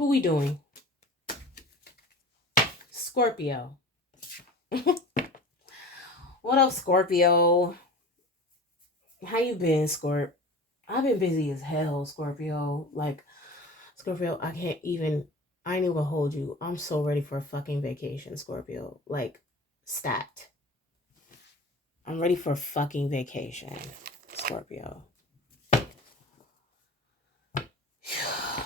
Who we doing? Scorpio. What up, Scorpio? How you been, Scorp? I've been busy as hell, Scorpio. Like, Scorpio, I ain't even gonna hold you. I'm so ready for a fucking vacation, Scorpio. Like, stat. I'm ready for a fucking vacation, Scorpio. Oh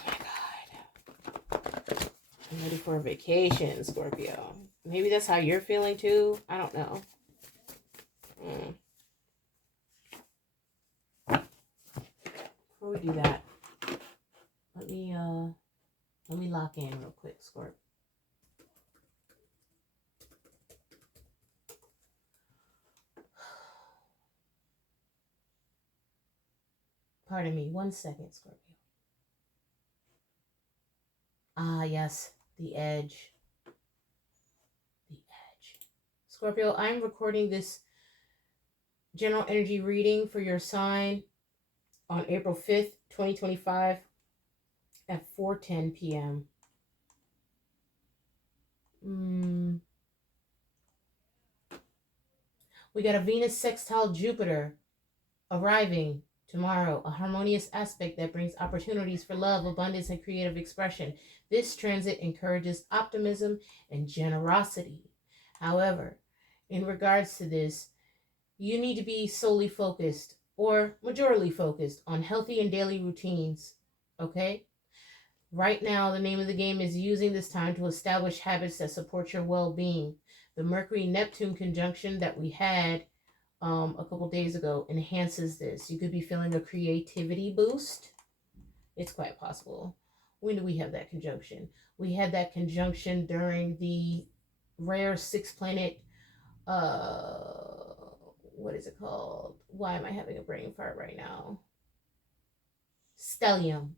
my God. I'm ready for a vacation, Scorpio. Maybe that's how you're feeling too. I don't know. Before we do that, let me lock in real quick, Scorp. Pardon me, 1 second, Scorpio. Ah, yes, the edge. The edge. Scorpio, I'm recording this general energy reading for your sign on April 5th, 2025 at 4:10 p.m. We got a Venus sextile Jupiter arriving tomorrow, a harmonious aspect that brings opportunities for love, abundance, and creative expression. This transit encourages optimism and generosity. However, in regards to this, you need to be solely focused or majorly focused on healthy and daily routines, okay? Right now, the name of the game is using this time to establish habits that support your well-being. The Mercury-Neptune conjunction that we had a couple days ago enhances this. You could be feeling a creativity boost. It's quite possible. When do we have that conjunction? We had that conjunction during the rare 6-planet, what is it called? Why am I having a brain fart right now? Stellium.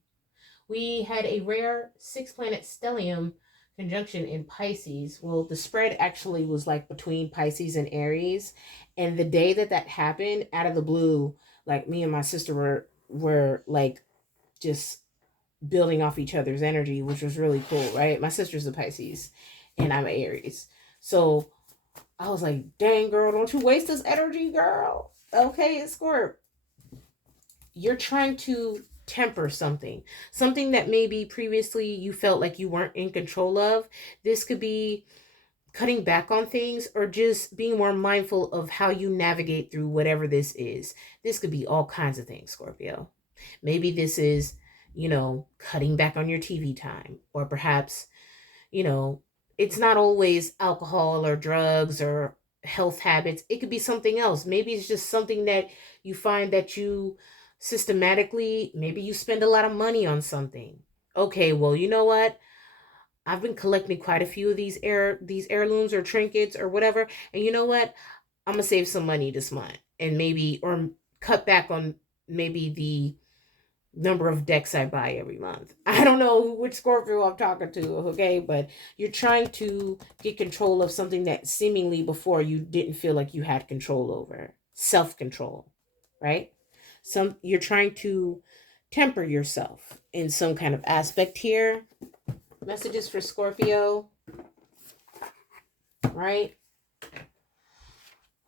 We had a rare 6-planet stellium conjunction in Pisces. Well, the spread actually was like between Pisces and Aries. And the day that happened, out of the blue, like me and my sister were like just building off each other's energy, which was really cool, right? My sister's a Pisces and I'm an Aries. So I was like, dang, girl, don't you waste this energy, girl. Okay, it's Scorp. You're trying to temper something that maybe previously you felt like you weren't in control of. This could be cutting back on things or just being more mindful of how you navigate through whatever this is. This could be all kinds of things, Scorpio. Maybe this is, cutting back on your TV time, or perhaps, it's not always alcohol or drugs or health habits. It could be something else. Maybe it's just something that you find that you systematically, maybe you spend a lot of money on something. Okay, well, you know what? I've been collecting quite a few of these heirlooms or trinkets or whatever. And you know what? I'm going to save some money this month and maybe, or cut back on maybe the number of decks I buy every month. I don't know which Scorpio I'm talking to, okay? But you're trying to get control of something that seemingly before you didn't feel like you had control over. Self-control, right? You're trying to temper yourself in some kind of aspect here. Messages for Scorpio, right?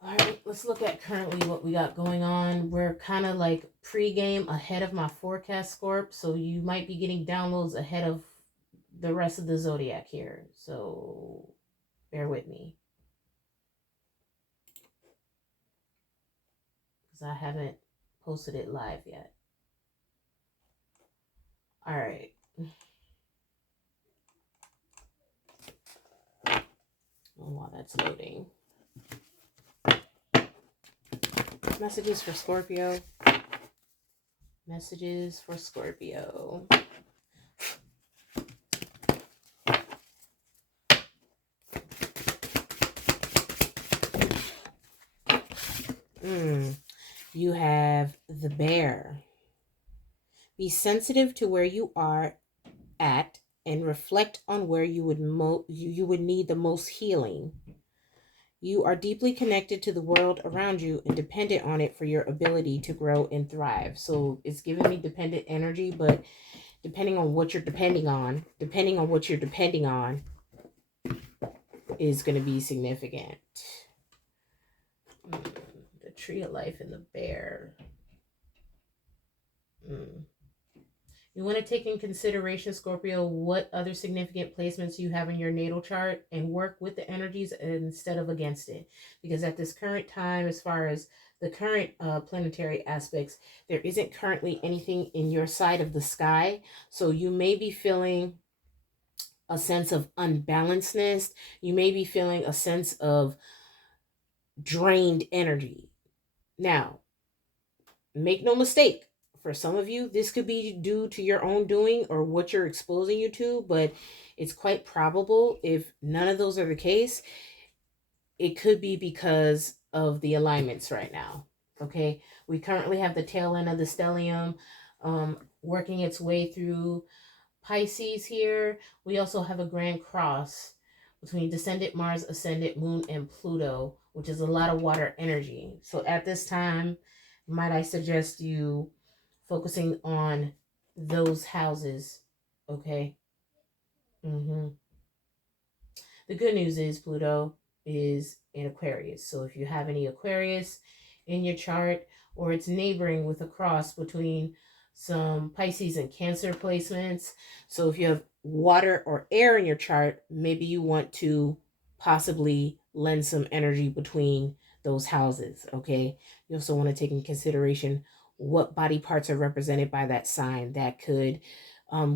All right, let's look at currently what we got going on. We're kind of like pre-game ahead of my forecast, Scorp. So you might be getting downloads ahead of the rest of the zodiac here. So bear with me, because I haven't posted it live yet. All right. While that's loading. Messages for Scorpio. Messages for Scorpio. You have the Bear. Be sensitive to where you are at and reflect on where you would need the most healing. You are deeply connected to the world around you and dependent on it for your ability to grow and thrive. So it's giving me dependent energy, but depending on what you're depending on, is going to be significant. The tree of life and the bear. You want to take in consideration, Scorpio, what other significant placements you have in your natal chart and work with the energies instead of against it. Because at this current time, as far as the current planetary aspects, there isn't currently anything in your side of the sky. So you may be feeling a sense of unbalancedness. You may be feeling a sense of drained energy. Now, make no mistake. For some of you, this could be due to your own doing or what you're exposing you to, but it's quite probable, if none of those are the case, it could be because of the alignments right now. Okay, we currently have the tail end of the stellium working its way through Pisces here. We also have a grand cross between descendant Mars, ascendant Moon, and Pluto, which is a lot of water energy. So at this time, might I suggest you focusing on those houses, okay? The good news is Pluto is in Aquarius. So if you have any Aquarius in your chart, or it's neighboring with a cross between some Pisces and Cancer placements. So if you have water or air in your chart, maybe you want to possibly lend some energy between those houses, okay? You also want to take in consideration what body parts are represented by that sign. That could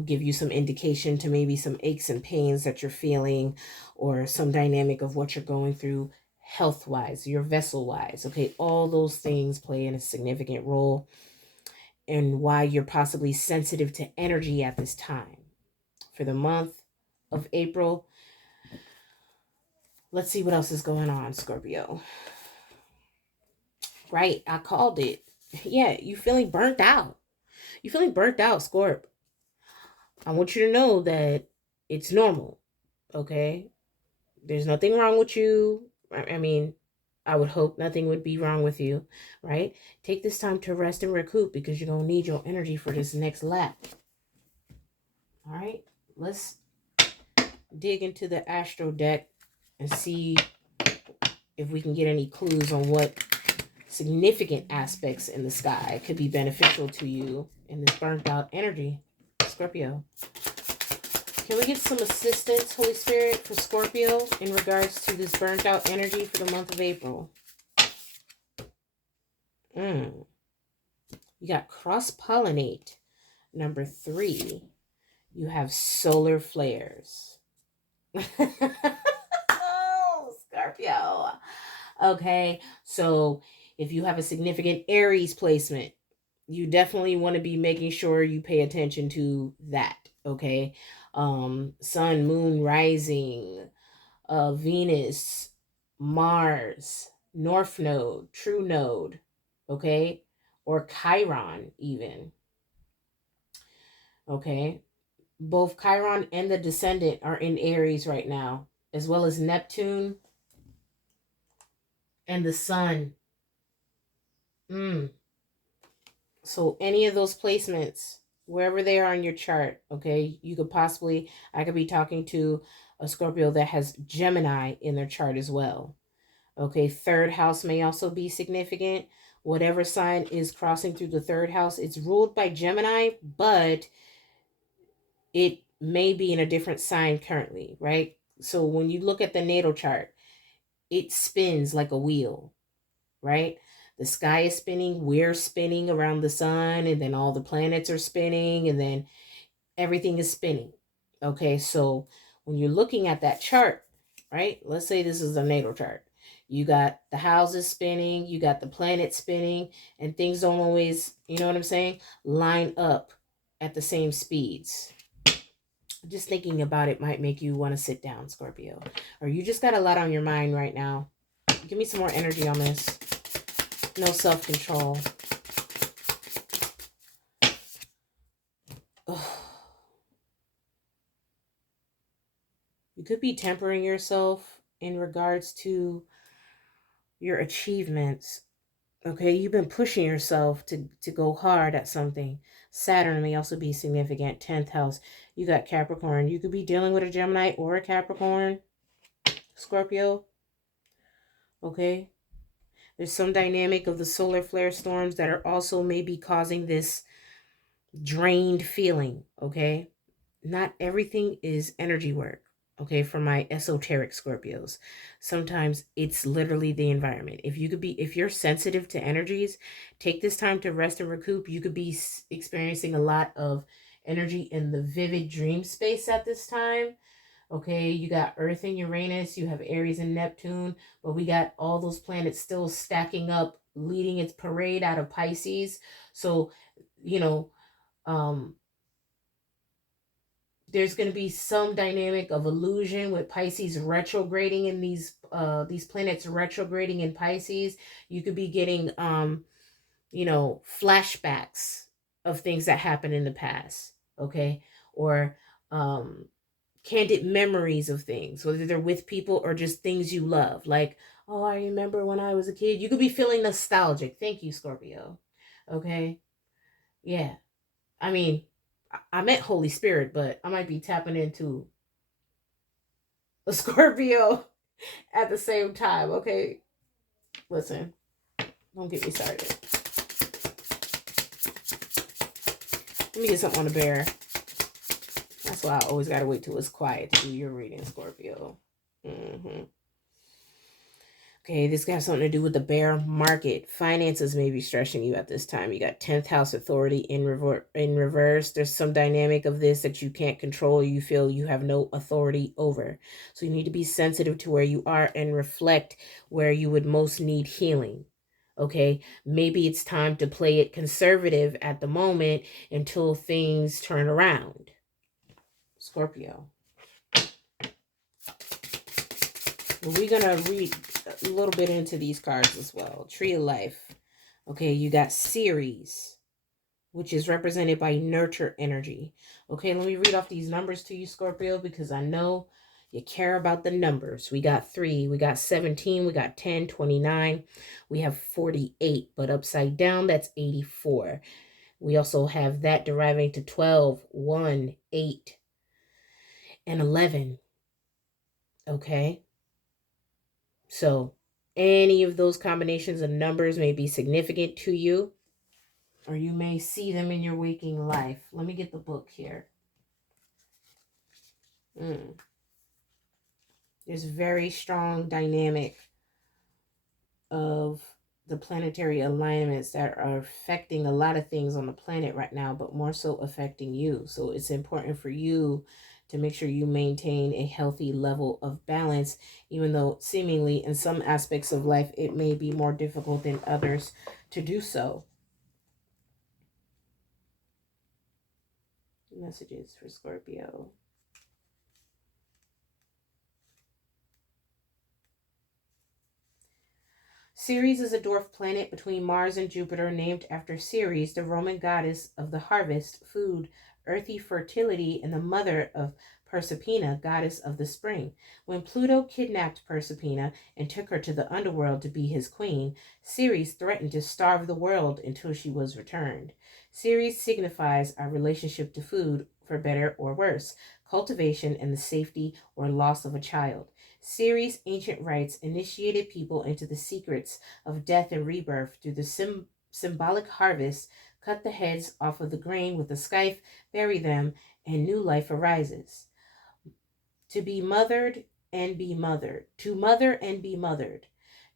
give you some indication to maybe some aches and pains that you're feeling, or some dynamic of what you're going through health-wise, your vessel-wise, okay? All those things play in a significant role in why you're possibly sensitive to energy at this time. For the month of April, let's see what else is going on, Scorpio. Right, I called it. Yeah, you feeling burnt out. You feeling burnt out, Scorp. I want you to know that it's normal, okay? There's nothing wrong with you. I mean, I would hope nothing would be wrong with you, right? Take this time to rest and recoup, because you're going to need your energy for this next lap. All right, let's dig into the Astro deck and see if we can get any clues on what significant aspects in the sky could be beneficial to you in this burnt out energy, Scorpio. Can we get some assistance, Holy Spirit, for Scorpio in regards to this burnt out energy for the month of April? You got cross-pollinate. Number 3, you have solar flares. Oh, Scorpio. Okay, so if you have a significant Aries placement, you definitely want to be making sure you pay attention to that, okay? Sun, moon, rising, Venus, Mars, North Node, True Node, okay? Or Chiron even, okay? Both Chiron and the Descendant are in Aries right now, as well as Neptune and the Sun. So any of those placements, wherever they are on your chart, okay, you could possibly, I could be talking to a Scorpio that has Gemini in their chart as well. Okay, 3rd house may also be significant. Whatever sign is crossing through the 3rd house, it's ruled by Gemini, but it may be in a different sign currently, right? So when you look at the natal chart, it spins like a wheel, right? The sky is spinning, we're spinning around the sun, and then all the planets are spinning, and then everything is spinning. Okay, so when you're looking at that chart, right? Let's say this is a natal chart. You got the houses spinning, you got the planets spinning, and things don't always, you know what I'm saying, line up at the same speeds. Just thinking about it might make you want to sit down, Scorpio. Or you just got a lot on your mind right now. Give me some more energy on this. No self-control. You could be tempering yourself in regards to your achievements. Okay, you've been pushing yourself to go hard at something. Saturn may also be significant. 10th house. You got Capricorn. You could be dealing with a Gemini or a Capricorn, Scorpio. Okay. There's some dynamic of the solar flare storms that are also maybe causing this drained feeling. Okay. Not everything is energy work. Okay, for my esoteric Scorpios, sometimes it's literally the environment. If you're sensitive to energies, take this time to rest and recoup. You could be experiencing a lot of energy in the vivid dream space at this time. Okay, you got Earth and Uranus, you have Aries and Neptune, but we got all those planets still stacking up, leading its parade out of Pisces. So, you know, um, there's going to be some dynamic of illusion with Pisces retrograding in these planets retrograding in Pisces. You could be getting flashbacks of things that happened in the past, okay? Or candid memories of things, whether they're with people or just things you love. Like, oh, I remember when I was a kid. You could be feeling nostalgic. Thank you, Scorpio. Okay? Yeah. I mean, I meant Holy Spirit, but I might be tapping into a Scorpio at the same time, okay? Listen, don't get me started. Let me get something on the bear. That's why I always gotta wait till it's quiet to do your reading, Scorpio. Okay, this got something to do with the bear market. Finances may be stressing you at this time. You got 10th house authority in reverse. There's some dynamic of this that you can't control. You feel you have no authority over. So you need to be sensitive to where you are and reflect where you would most need healing. Okay, maybe it's time to play it conservative at the moment until things turn around. Scorpio. We're going to read a little bit into these cards as well. Tree of Life. Okay, you got Ceres, which is represented by nurture energy. Okay, let me read off these numbers to you, Scorpio, because I know you care about the numbers. We got 3, we got 17, we got 10, 29, we have 48, but upside down, that's 84. We also have that deriving to 12, 1, 8, and 11. Okay. So any of those combinations of numbers may be significant to you, or you may see them in your waking life. Let me get the book here. There's very strong dynamic of the planetary alignments that are affecting a lot of things on the planet right now, but more so affecting you. So it's important for you to make sure you maintain a healthy level of balance, even though seemingly in some aspects of life, it may be more difficult than others to do so. Messages for Scorpio. Ceres is a dwarf planet between Mars and Jupiter, named after Ceres, the Roman goddess of the harvest, food, earthy fertility, and the mother of Proserpina, goddess of the spring. When Pluto kidnapped Proserpina and took her to the underworld to be his queen, Ceres threatened to starve the world until she was returned. Ceres signifies our relationship to food, for better or worse, cultivation, and the safety or loss of a child. Ceres' ancient rites initiated people into the secrets of death and rebirth through the symbolic harvest. Cut the heads off of the grain with a scythe, bury them, and new life arises. To be mothered and be mothered. To mother and be mothered.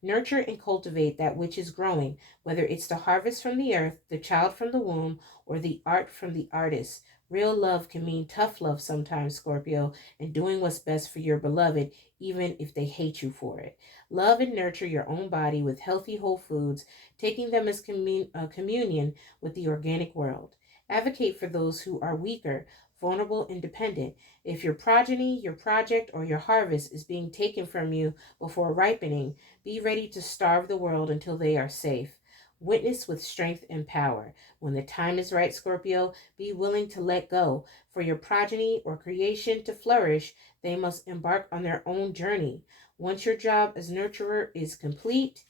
Nurture and cultivate that which is growing, whether it's the harvest from the earth, the child from the womb, or the art from the artist. Real love can mean tough love sometimes, Scorpio, and doing what's best for your beloved, even if they hate you for it. Love and nurture your own body with healthy whole foods, taking them as communion with the organic world. Advocate for those who are weaker, vulnerable, and dependent. If your progeny, your project, or your harvest is being taken from you before ripening, be ready to starve the world until they are safe. Witness with strength and power. When the time is right, Scorpio, be willing to let go. For your progeny or creation to flourish, they must embark on their own journey. Once your job as nurturer is complete,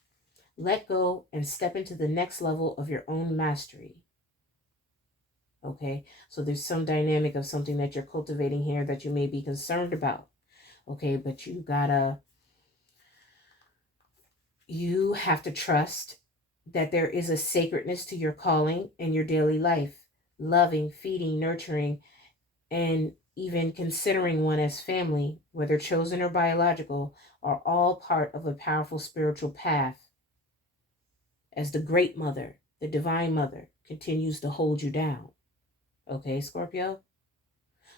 Let go and step into the next level of your own mastery. Okay, so there's some dynamic of something that you're cultivating here that you may be concerned about. Okay, but you have to trust that there is a sacredness to your calling and your daily life. Loving, feeding, nurturing, and even considering one as family, whether chosen or biological, are all part of a powerful spiritual path as the great mother, the divine mother, continues to hold you down. Okay, Scorpio?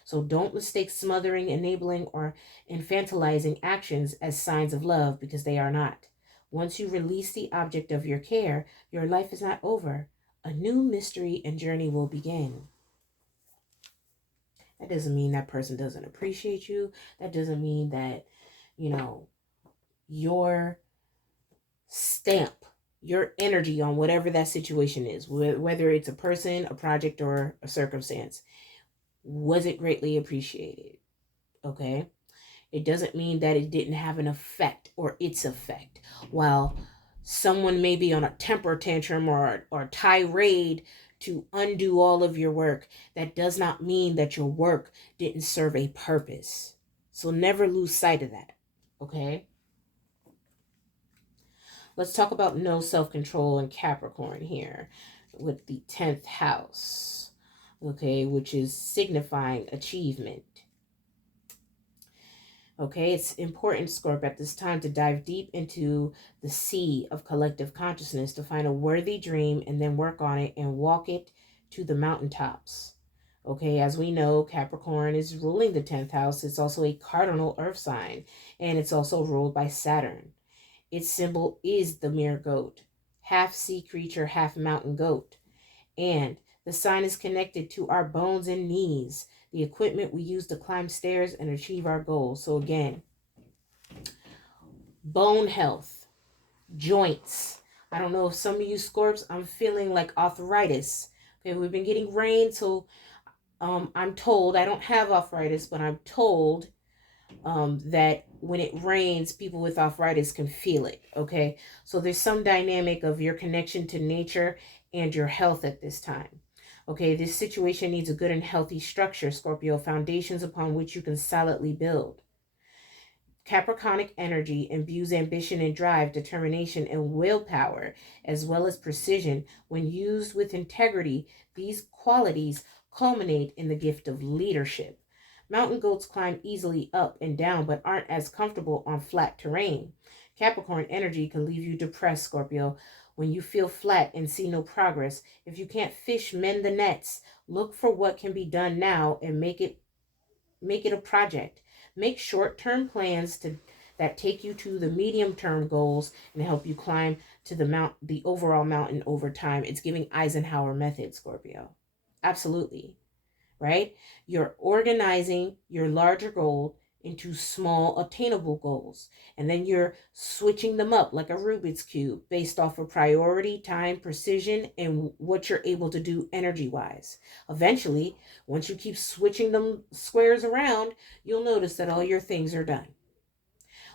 So don't mistake smothering, enabling, or infantilizing actions as signs of love, because they are not. Once you release the object of your care, your life is not over. A new mystery and journey will begin. That doesn't mean that person doesn't appreciate you. That doesn't mean that, your stamp, your energy on whatever that situation is, whether it's a person, a project, or a circumstance, was it greatly appreciated. Okay? It doesn't mean that it didn't have an effect or its effect. While someone may be on a temper tantrum or tirade to undo all of your work, that does not mean that your work didn't serve a purpose. So never lose sight of that. Okay? Let's talk about no self-control in Capricorn here with the 10th house. Okay, which is signifying achievement. Okay, it's important, Scorp, at this time to dive deep into the sea of collective consciousness to find a worthy dream and then work on it and walk it to the mountaintops. Okay, as we know, Capricorn is ruling the 10th house. It's also a cardinal earth sign, and it's also ruled by Saturn. Its symbol is the mere goat, half sea creature, half mountain goat. And the sign is connected to our bones and knees, the equipment we use to climb stairs and achieve our goals. So again, bone health, joints. I don't know if some of you Scorps, I'm feeling like arthritis. Okay, we've been getting rain, so I'm told, I don't have arthritis, but I'm told that when it rains, people with arthritis can feel it. Okay, so there's some dynamic of your connection to nature and your health at this time. Okay, this situation needs a good and healthy structure, Scorpio, foundations upon which you can solidly build. Capricornic energy imbues ambition and drive, determination and willpower, as well as precision. When used with integrity, these qualities culminate in the gift of leadership. Mountain goats climb easily up and down, but aren't as comfortable on flat terrain. Capricorn energy can leave you depressed, Scorpio. When you feel flat and see no progress, if you can't fish, mend the nets. Look for what can be done now and make it a project. Make short-term plans that take you to the medium-term goals and help you climb to the overall mountain over time. It's giving Eisenhower method, Scorpio. Absolutely. Right? You're organizing your larger goal into small attainable goals, and then you're switching them up like a Rubik's cube based off of priority, time, precision, and what you're able to do energy wise. Eventually, once you keep switching them squares around, you'll notice that all your things are done.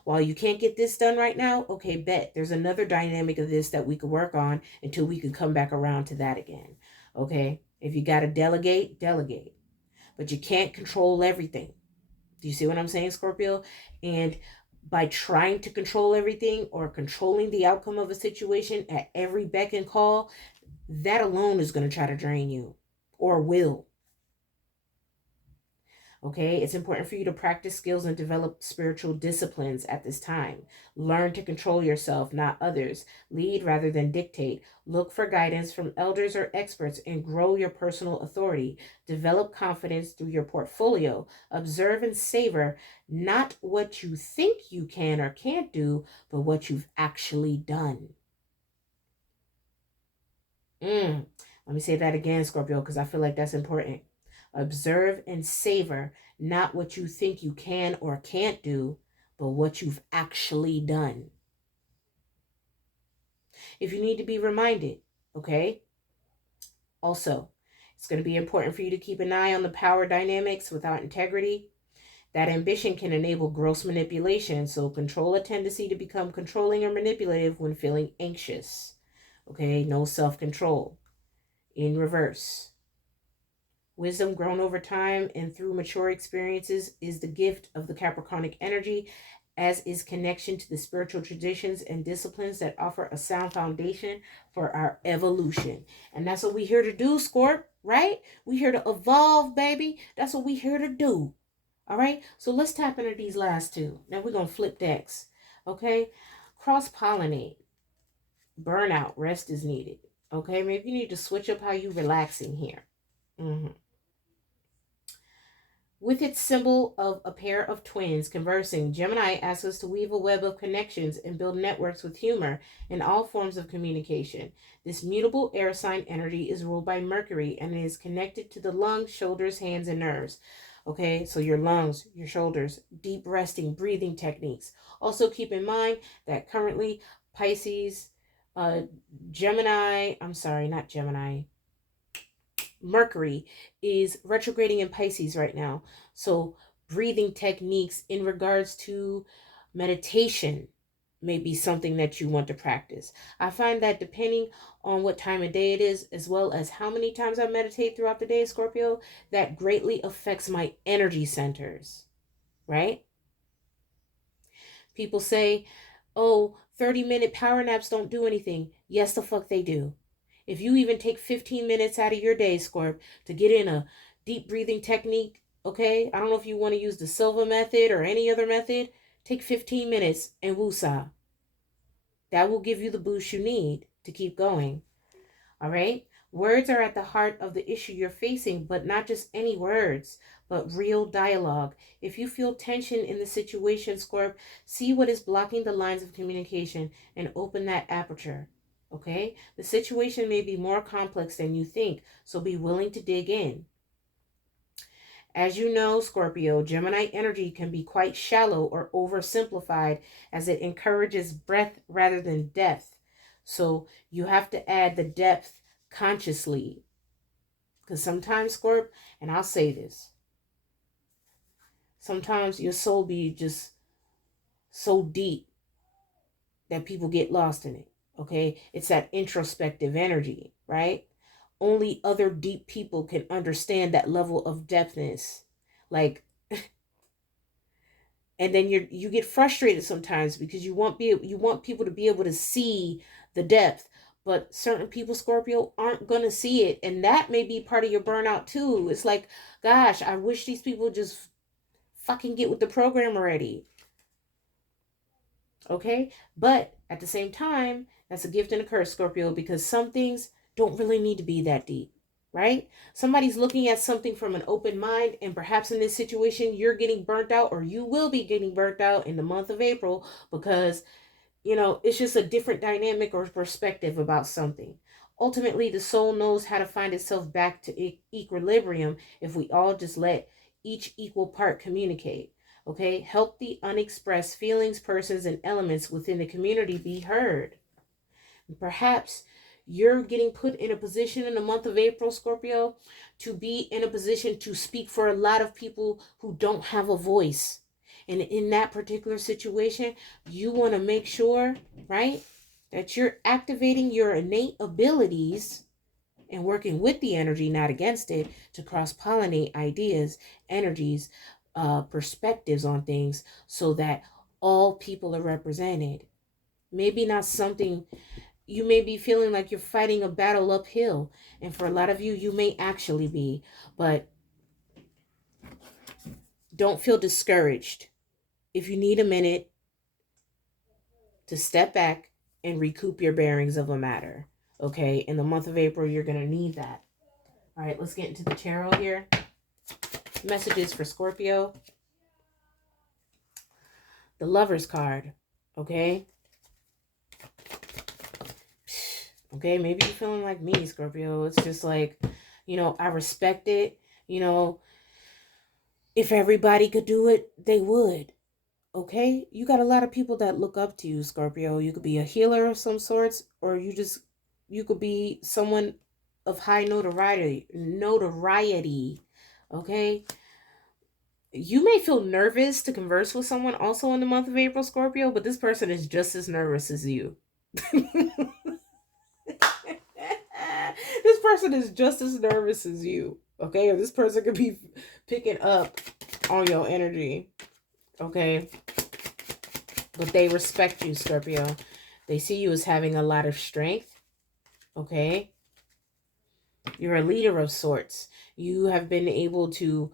While you can't get this done right now, okay, bet there's another dynamic of this that we could work on until we could come back around to that again. Okay, if you got to delegate, but you can't control everything. Do you see what I'm saying, Scorpio? And by trying to control everything or controlling the outcome of a situation at every beck and call, that alone is going to try to drain you, or will. Okay, it's important for you to practice skills and develop spiritual disciplines at this time. Learn to control yourself, not others. Lead rather than dictate. Look for guidance from elders or experts and grow your personal authority. Develop confidence through your portfolio. Observe and savor not what you think you can or can't do, but what you've actually done. Let me say that again, Scorpio, because I feel like that's important. Observe and savor not what you think you can or can't do, but what you've actually done. If you need to be reminded, okay? Also, it's going to be important for you to keep an eye on the power dynamics without integrity. That ambition can enable gross manipulation, so control a tendency to become controlling or manipulative when feeling anxious. Okay, no self-control. In reverse, wisdom grown over time and through mature experiences is the gift of the Capricornic energy, as is connection to the spiritual traditions and disciplines that offer a sound foundation for our evolution. And that's what we're here to do, Scorp, right? We're here to evolve, baby. That's what we're here to do. All right, so let's tap into these last two. Now we're going to flip decks. Okay, cross-pollinate, burnout, rest is needed. Okay, maybe you need to switch up how you relaxing here. With its symbol of a pair of twins conversing, Gemini asks us to weave a web of connections and build networks with humor in all forms of communication. This mutable air sign energy is ruled by Mercury and is connected to the lungs, shoulders, hands, and nerves. Okay, so your lungs, your shoulders, deep resting, breathing techniques. Also keep in mind that currently Pisces, Mercury is retrograding in Pisces right now. So breathing techniques in regards to meditation may be something that you want to practice. I find that depending on what time of day it is, as well as how many times I meditate throughout the day, Scorpio, that greatly affects my energy centers, right? People say, oh, 30-minute power naps don't do anything. Yes, the fuck they do. If you even take 15 minutes out of your day, Scorp, to get in a deep breathing technique, okay? I don't know if you want to use the Silva method or any other method. Take 15 minutes and woosah. That will give you the boost you need to keep going. All right? Words are at the heart of the issue you're facing, but not just any words, but real dialogue. If you feel tension in the situation, Scorp, see what is blocking the lines of communication and open that aperture. Okay? The situation may be more complex than you think, so be willing to dig in. As you know, Scorpio, Gemini energy can be quite shallow or oversimplified as it encourages breadth rather than depth. So you have to add the depth consciously. Because sometimes, Scorp, and I'll say this, sometimes your soul be just so deep that people get lost in it. Okay? It's that introspective energy, right? Only other deep people can understand that level of depthness. Like, and then you get frustrated sometimes because you want people to be able to see the depth, but certain people, Scorpio, aren't gonna see it, and that may be part of your burnout too. It's like, gosh, I wish these people just fucking get with the program already. Okay, but at the same time, that's a gift and a curse, Scorpio, because some things don't really need to be that deep. Right? Somebody's looking at something from an open mind, and perhaps in this situation, you're getting burnt out, or you will be getting burnt out in the month of April because, it's just a different dynamic or perspective about something. Ultimately, the soul knows how to find itself back to equilibrium if we all just let each equal part communicate. Okay? Help the unexpressed feelings, persons, and elements within the community be heard. Perhaps you're getting put in a position in the month of April, Scorpio, to be in a position to speak for a lot of people who don't have a voice. And in that particular situation, you want to make sure, right, that you're activating your innate abilities and working with the energy, not against it, to cross-pollinate ideas, energies, perspectives on things so that all people are represented. Maybe not something. You may be feeling like you're fighting a battle uphill, and for a lot of you, you may actually be, but don't feel discouraged. If you need a minute to step back and recoup your bearings of a matter, okay? In the month of April, you're going to need that. All right, let's get into the tarot here. Messages for Scorpio. The Lover's card, okay? Okay, maybe you're feeling like me, Scorpio. It's just like, I respect it. If everybody could do it, they would. Okay? You got a lot of people that look up to you, Scorpio. You could be a healer of some sorts, or you could be someone of high notoriety. Okay? You may feel nervous to converse with someone also in the month of April, Scorpio, but this person is just as nervous as you. This person is just as nervous as you. Okay, or this person could be picking up on your energy. Okay, but they respect you, Scorpio. They see you as having a lot of strength. Okay, you're a leader of sorts. You have been able to,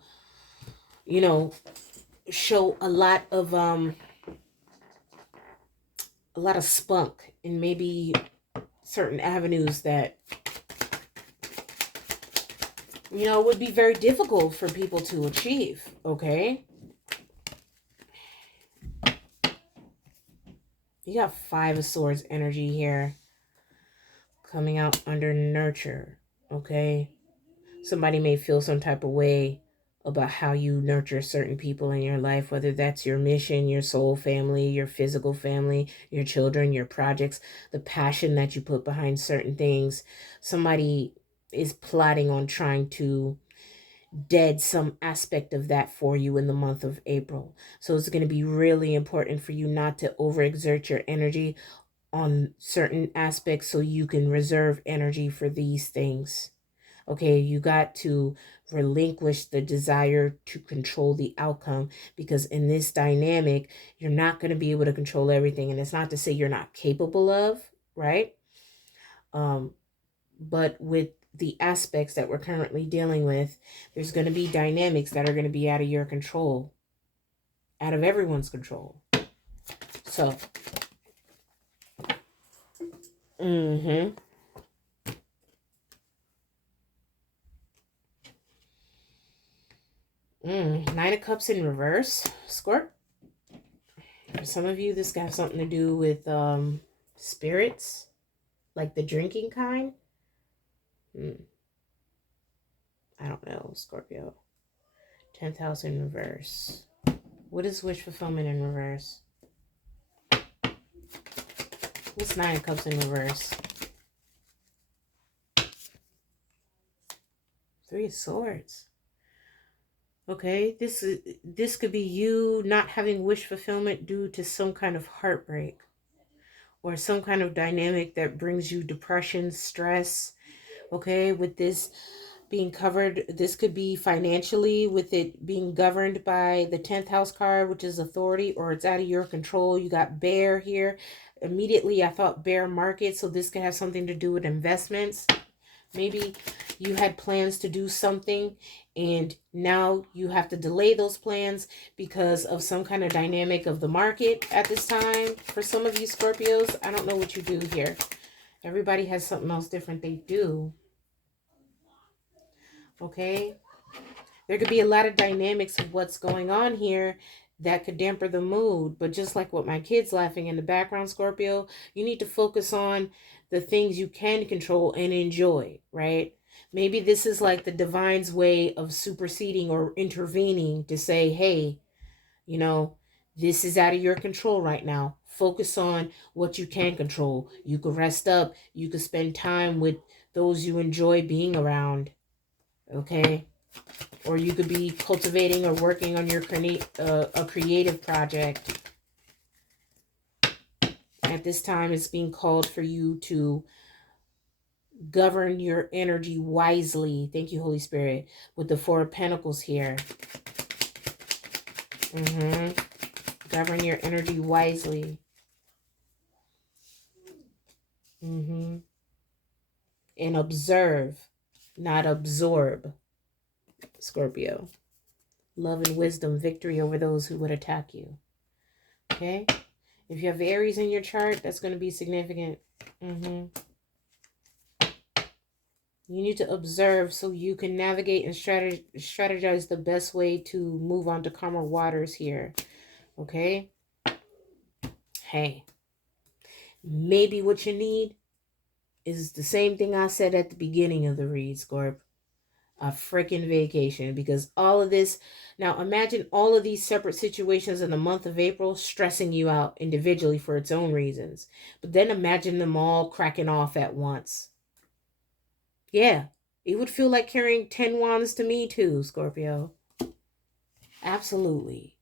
you know, show a lot of spunk in maybe certain avenues that, you know, would be very difficult for people to achieve. Okay, you got 5 of Swords energy here coming out under nurture. Okay, somebody may feel some type of way about how you nurture certain people in your life, whether that's your mission, your soul family, your physical family, your children, your projects, the passion that you put behind certain things. Somebody is plotting on trying to dead some aspect of that for you in the month of April. So it's going to be really important for you not to overexert your energy on certain aspects so you can reserve energy for these things. Okay, you got to relinquish the desire to control the outcome, because in this dynamic, you're not going to be able to control everything. And it's not to say you're not capable of, right? But with the aspects that we're currently dealing with, there's going to be dynamics that are going to be out of your control, out of everyone's control. So, Nine of Cups in reverse, Scorp. For some of you, this got something to do with spirits, like the drinking kind. I don't know, Scorpio. 10th house in reverse. What is wish fulfillment in reverse? What's 9 of Cups in reverse? 3 of Swords. Okay, this could be you not having wish fulfillment due to some kind of heartbreak or some kind of dynamic that brings you depression, stress. Okay, with this being covered, this could be financially, with it being governed by the 10th house card, which is authority, or it's out of your control. You got bear here. Immediately, I thought bear market, so this could have something to do with investments. Maybe you had plans to do something and now you have to delay those plans because of some kind of dynamic of the market at this time. For some of you Scorpios, I don't know what you do here. Everybody has something else different they do. Okay? There could be a lot of dynamics of what's going on here that could damper the mood. But just like with my kids laughing in the background, Scorpio, you need to focus on the things you can control and enjoy, right? Maybe this is like the divine's way of superseding or intervening to say, hey, you know, this is out of your control right now. Focus on what you can control. You could rest up. You could spend time with those you enjoy being around. Okay? Or you could be cultivating or working on your a creative project. At this time, it's being called for you to govern your energy wisely. Thank you, Holy Spirit. With the 4 of Pentacles here. Govern your energy wisely. And observe, not absorb, Scorpio. Love and wisdom, victory over those who would attack you. Okay? If you have Aries in your chart, that's going to be significant. You need to observe so you can navigate and strategize the best way to move on to calmer waters here. Okay? Hey, maybe what you need is the same thing I said at the beginning of the read, Scorp. A freaking vacation, because all of this, now imagine all of these separate situations in the month of April stressing you out individually for its own reasons, but then imagine them all cracking off at once. Yeah, it would feel like carrying 10 wands to me too, Scorpio. Absolutely.